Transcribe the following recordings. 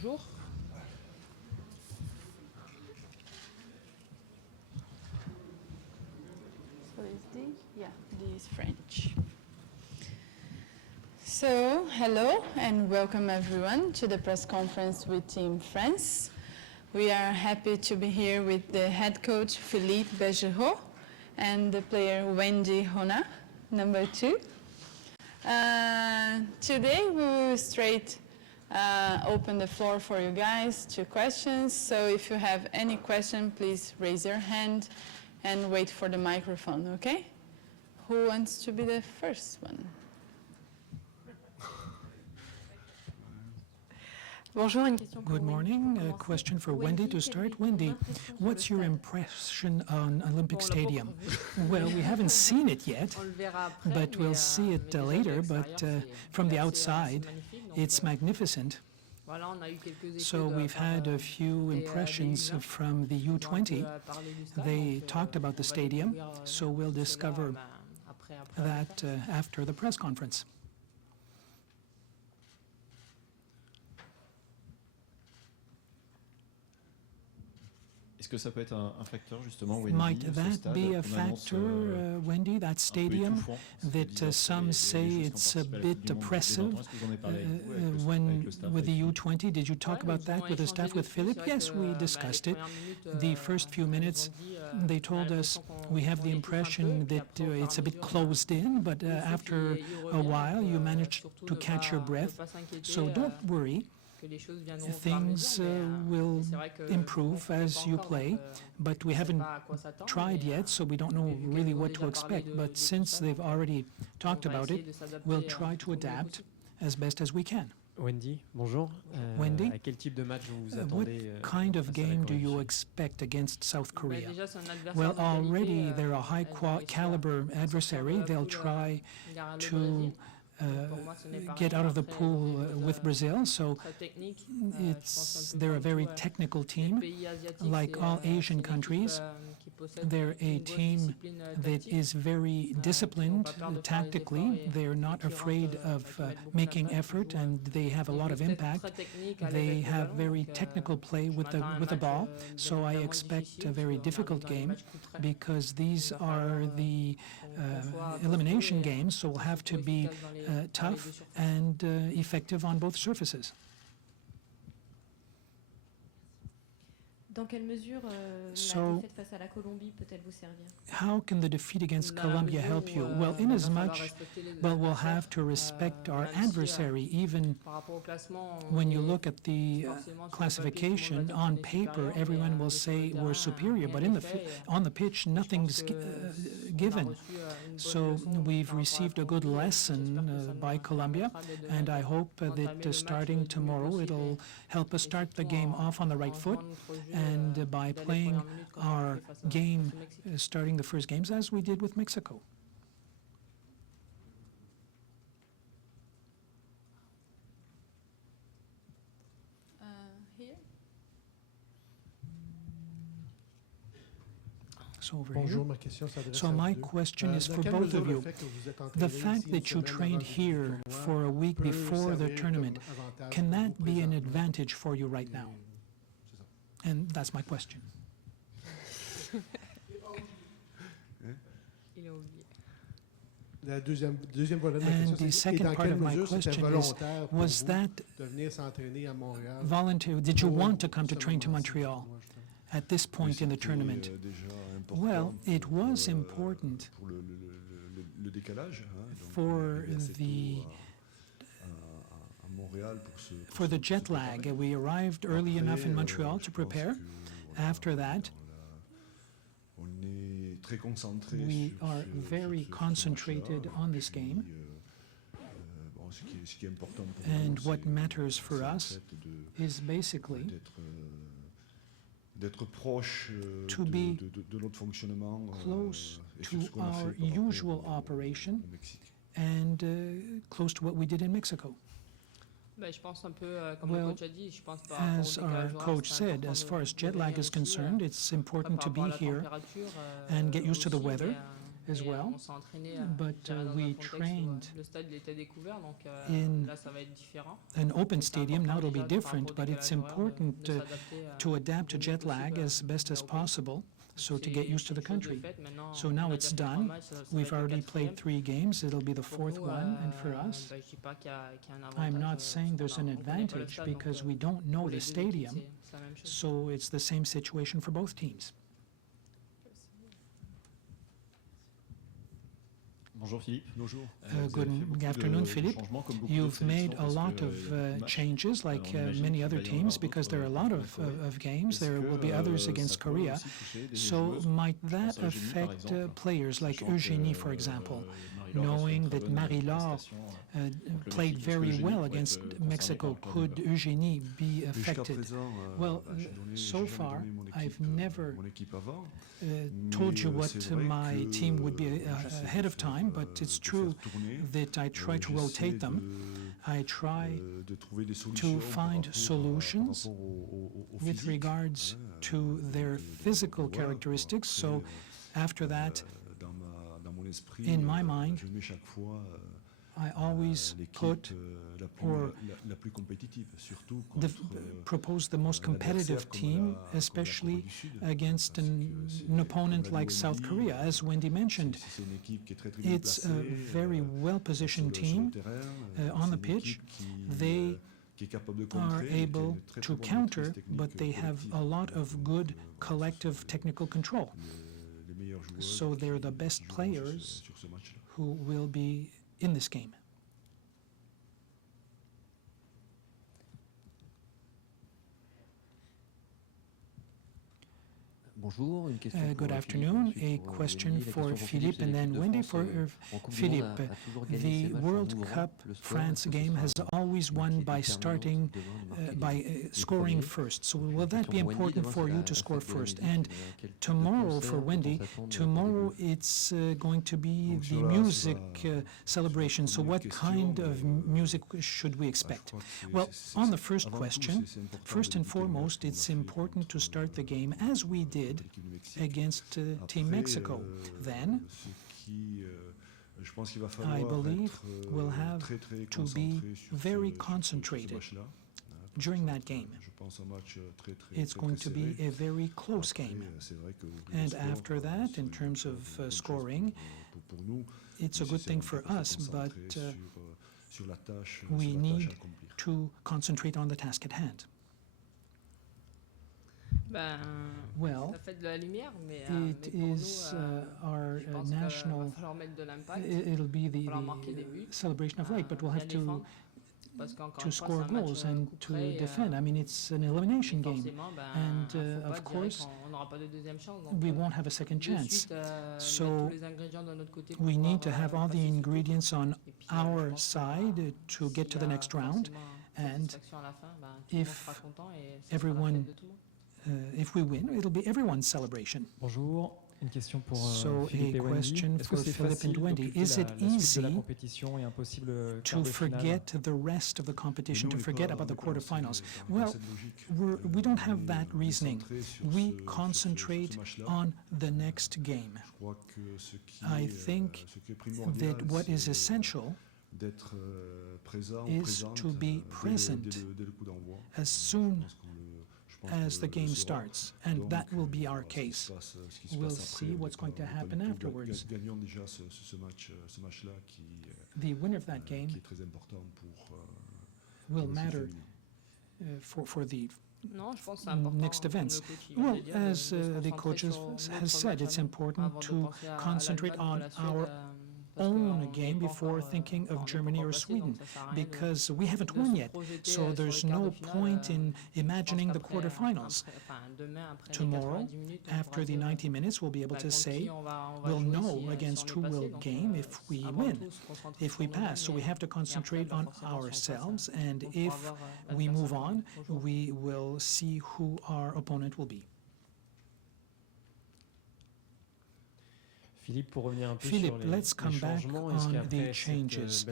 toujours. So is D? Yeah, D is French. So, hello and welcome everyone to the press conference with Team France. We are happy to be here with the head coach Philippe Bergerot and the player Wendy Hona, number 2. Today we will straight open the floor for you guys to questions. So if you have any question, please raise your hand and wait for the microphone, okay? Who wants to be the first one? Bonjour, une question Good morning. A question for Wendy to start. Wendy, what's your impression on Olympic Stadium? Well, we haven't seen it yet, but we'll see it later. But from the outside, it's magnificent. So we've had a few impressions from the U20. They talked about the stadium, so we'll discover that after the press conference. Might that be a factor, Wendy, that stadium, that some say it's a bit oppressive with the U20? Did you talk about that with the staff, with Philippe? Yes, we discussed it. The first few minutes, they told us we have the impression that it's a bit closed in, but after a while you manage to catch your breath. So don't worry. Things will improve as you play, but we haven't tried yet, so we don't know really what to expect. But since they've already talked about it, we'll try to adapt as best as we can. Wendy, bonjour. Wendy, à quel type de match vous what attendez kind of game do you expect against South Korea? Well, already they're a high-caliber adversary. They'll try to get out of the pool with Brazil, so they're a very technical team. Like all Asian countries, they're a team that is very disciplined tactically. They're not afraid of making effort, and they have a lot of impact. They have very technical play with the ball, so I expect a very difficult game because these are the elimination games, so we'll have to be tough and effective on both surfaces. Dans quelle mesure la défaite face à la Colombie peut-elle vous servir? How can the defeat against Colombia help you? Well, inasmuch, we'll have to respect our adversary, even when you look at the classification. On paper, everyone will say we're superior, but on the pitch, nothing's given. So we've received a good lesson by Colombia, and I hope that starting tomorrow, it'll help us start the game off on the right foot, and by playing our game, starting the first games as we did with Mexico. Here? So over Bonjour, here. So my question is for both of you. The fact that you trained here for a week before the tournament, can that be an advantage for you right now? And that's my question. And the second part of my question is, was that voluntary? Did you want to come to train to Montreal at this point in the tournament? Well, it was important for the jet lag. We arrived early enough in Montreal to prepare. After that, we are very concentrated on this game. And what matters for us is basically to be close to our usual operation and close to what we did in Mexico. Well, as our coach said, as far as jet lag is concerned, it's important to be here and get used to the weather, as well, but we trained in an open stadium. Now it'll be different, but it's important to adapt to jet lag as best as possible, so to get used to the country. So now it's done. We've already played 3 games. It'll be the 4th one, and for us, I'm not saying there's an advantage because we don't know the stadium, so it's the same situation for both teams. Bonjour Philippe. Bonjour. Good afternoon, Philippe. You've made a lot of changes, like many other teams, because there are a lot of games. There will be others against Korea. So might that affect players like Eugénie, for example, knowing that Marie-Laure played very well against Mexico? Could Eugénie be affected? Well, so far, I've never told you what my team would be ahead of time, but it's true that I try to rotate them. I try to find solutions with regards to their physical characteristics. So after that, in my mind, I always put or propose the most competitive team, especially against an opponent like South Korea. As Wendy mentioned, it's a very well-positioned team on the pitch. They are able to counter, but they have a lot of good collective technical control. So they're the best players who will be in this game. Good afternoon. A question for Philippe and then Wendy. For Philippe, the World Cup France game has always won by scoring first. So will that be important for you to score first? And tomorrow, for Wendy, tomorrow it's going to be the music celebration. So what kind of music should we expect? Well, on the first question, first and foremost, it's important to start the game as we did against Team Mexico. Then, I believe we'll have to be very concentrated during that game. It's going to be a very close game. And after that, in terms of scoring, it's a good thing for us, but we need to concentrate on the task at hand. Well, it is our national, it'll be the celebration of light, but we'll have to score goals and to defend. I mean, it's an elimination game, and of course, we won't have a second chance. So we need to have all the ingredients on our side to get to the next round, and if we win, it'll be everyone's celebration. Bonjour. So a question for Philippe and Wendy. Is it easy to forget the rest of the competition, to forget about the quarterfinals? Well, we don't have that reasoning. We concentrate on the next game. I think that what is essential is to be present as soon as the game starts, and that will be our case. We'll see what's going to happen afterwards. The winner of that game will matter for the next events. Well, as the coach has said, it's important to concentrate on our own game before thinking of Germany or Sweden, because we haven't won yet, so there's no point in imagining the quarterfinals. Tomorrow, after the 90 minutes, we'll be able to say, we'll know against who will game if we win, if we pass. So we have to concentrate on ourselves, and if we move on, we will see who our opponent will be. Philippe, let's come back on the changes.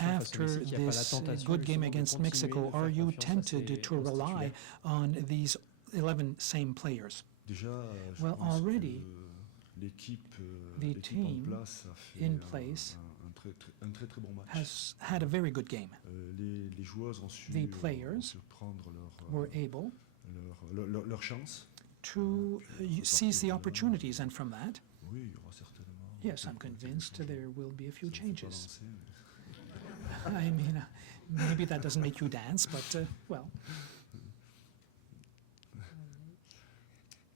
After this good game against Mexico, are you tempted to rely on these 11 same players? Well, already The team in place has had a very good game. The players were able to seize the opportunities, and from that, yes, I'm convinced there will be a few changes. I mean, maybe that doesn't make you dance, but, well.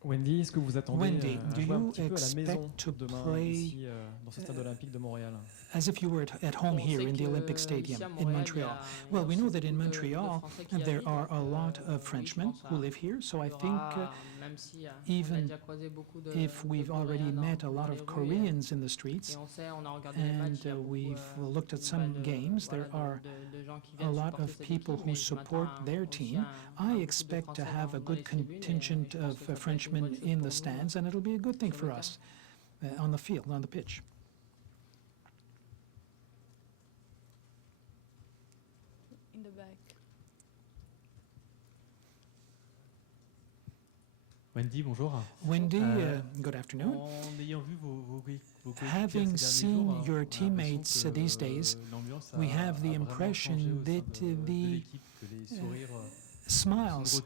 Wendy, est-ce que vous attendez Wendy, à do jouer un you petit peu à la maison expect to demain play ici dans ce stade olympique de Montréal? as if you were at home here in the Olympic Stadium in Montreal? Well, we know that in Montreal there are a lot of Frenchmen who live here, so I think even if we've already met a lot of Koreans in the streets and we've looked at some games, there are a lot of people who support their team. I expect to have a good contingent of Frenchmen in the stands, and it'll be a good thing for us on the field, on the pitch. In the back. Wendy, bonjour. Wendy, good afternoon. En ayant vu vos Having seen your teammates these days, we have the impression that the smiles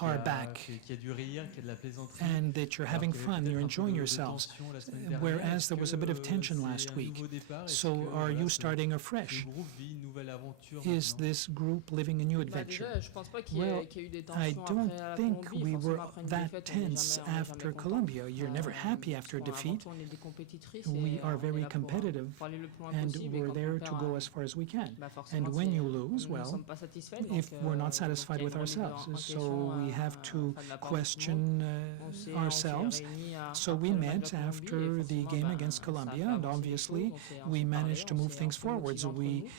are back and that you're having fun, you're enjoying yourselves, whereas there was a bit of tension last week. So are you starting afresh? Is this group living a new adventure? Well, I don't think we were that tense after Colombia. You're never happy after defeat. We are very competitive and we're there to go as far as we can. And when you lose, well, if we're not satisfied with ourselves, so we have to question ourselves. So we met after the game against Colombia, and obviously we managed to move things forward. So we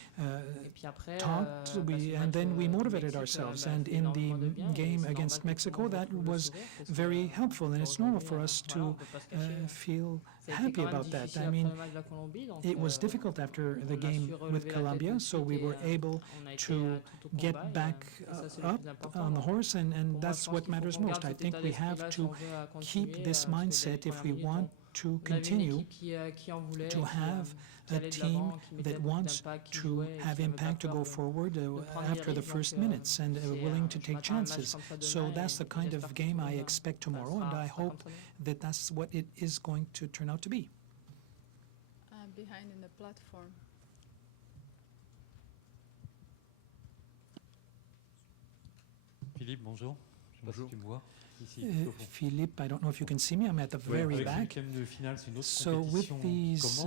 talked, and then we motivated ourselves. And in the game against Mexico, that was very helpful, and it's normal for us to feel happy about that. I mean, it was difficult after the game with Colombia, so we were able to get back up on the horse, and that's what matters most. I think we have to keep this mindset if we want to continue to have a team that wants to have impact to go forward after the first minutes and willing to take chances. So that's the kind of game I expect tomorrow, and I hope that that's what it is going to turn out to be. Behind in the platform. Philippe, bonjour. Je ne sais pas si tu me vois. Philippe, I don't know if you can see me. I'm at the very back. So with these,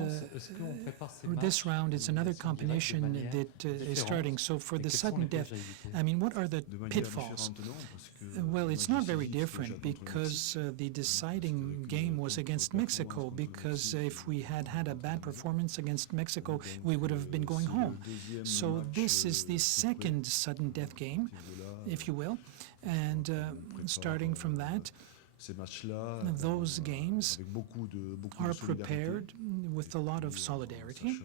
this round, it's another competition that is starting. So for the sudden death, I mean, what are the pitfalls? Well, it's not very different because the deciding game was against Mexico, because if we had had a bad performance against Mexico, we would have been going home. So this is the second sudden death game, if you will. And starting from that, those games are prepared with a lot of solidarity,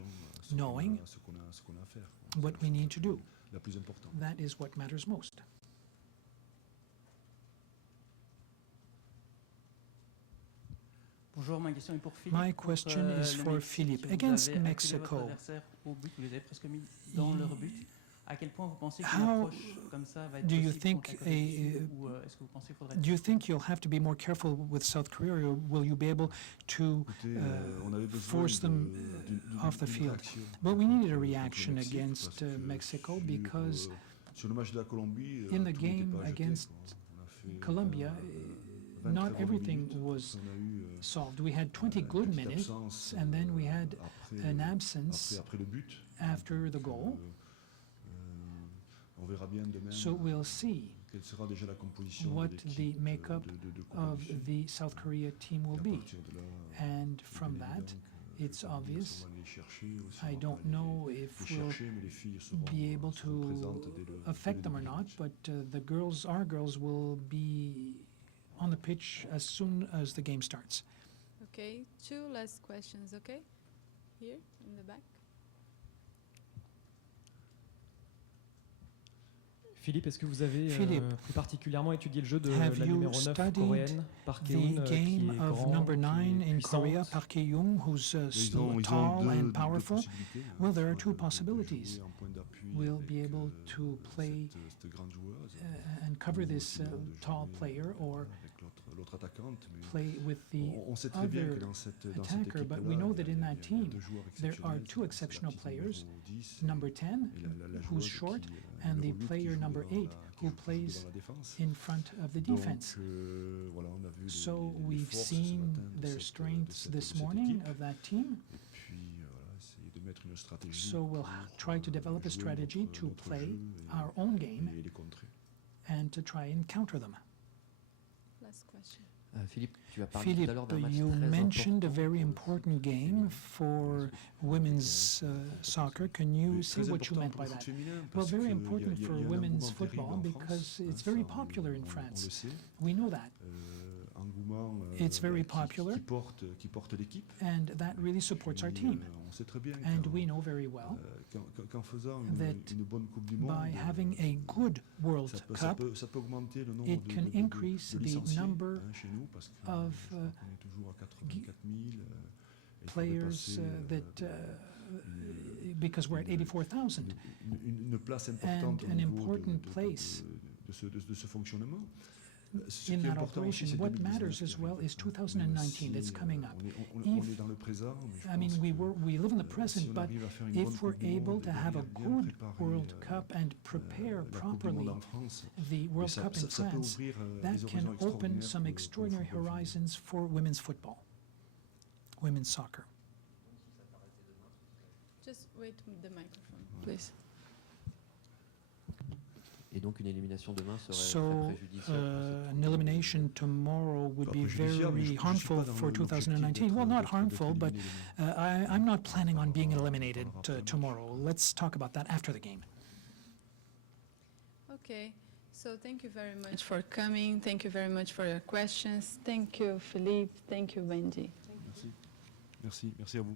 knowing what we need to do. That is what matters most. My question is for Philippe. Against Mexico, how do you think you'll have to be more careful with South Korea, or will you be able to force them off the field? Well, we needed a reaction against Mexico because in the game against Colombia, not everything was solved. We had 20 good minutes, and then we had an absence after the goal. So we'll see what the makeup of the South Korea team will be. And from that, it's obvious. I don't know if we'll be able to affect them or not, but our girls will be on the pitch as soon as the game starts. Okay, 2 last questions, okay? Here, in the back. Philippe, est-ce que vous avez Philippe, plus particulièrement étudié le jeu de have la you numéro 9 studied coréenne, Park the Hae-un, qui game est of grand, number qui 9 est in puissante? Korea, Park Hae-un, who's tall and powerful? Well, there are two possibilities. We'll be able to play and cover this tall player, or play with the other attacker, but we know that in that team there are two exceptional players, number 10, who's short, and the player number 8, who plays in front of the defense. So we've seen their strengths this morning of that team. So we'll try to develop a strategy to play our own game and to try and counter them. Last question. Philippe, tu as parlé tout à l'heure d'un Philippe, match you très mentioned a important very pour important game for women's soccer. Can you say what you meant by that? Well, very important for women's football because it's very popular in France. We know that. It's very popular, and that really supports our team. And we know very well that by having a good World Cup, it can increase the number of players because we're at 84,000, and an important place in that operation. What matters as well is 2019 that's coming up. We live in the present, but if we're able to have a good World Cup and prepare properly the World Cup in France, that can open some extraordinary horizons for women's football, women's soccer. Just wait with the microphone, please. Et donc une élimination demain serait So, très préjudiciable. an elimination tomorrow would be very harmful for 2019. Well, not harmful, but I'm not planning on being eliminated tomorrow. Let's talk about that after the game. Okay, so thank you very much for coming. Thank you very much for your questions. Thank you, Philippe. Thank you, Wendy. Merci à vous.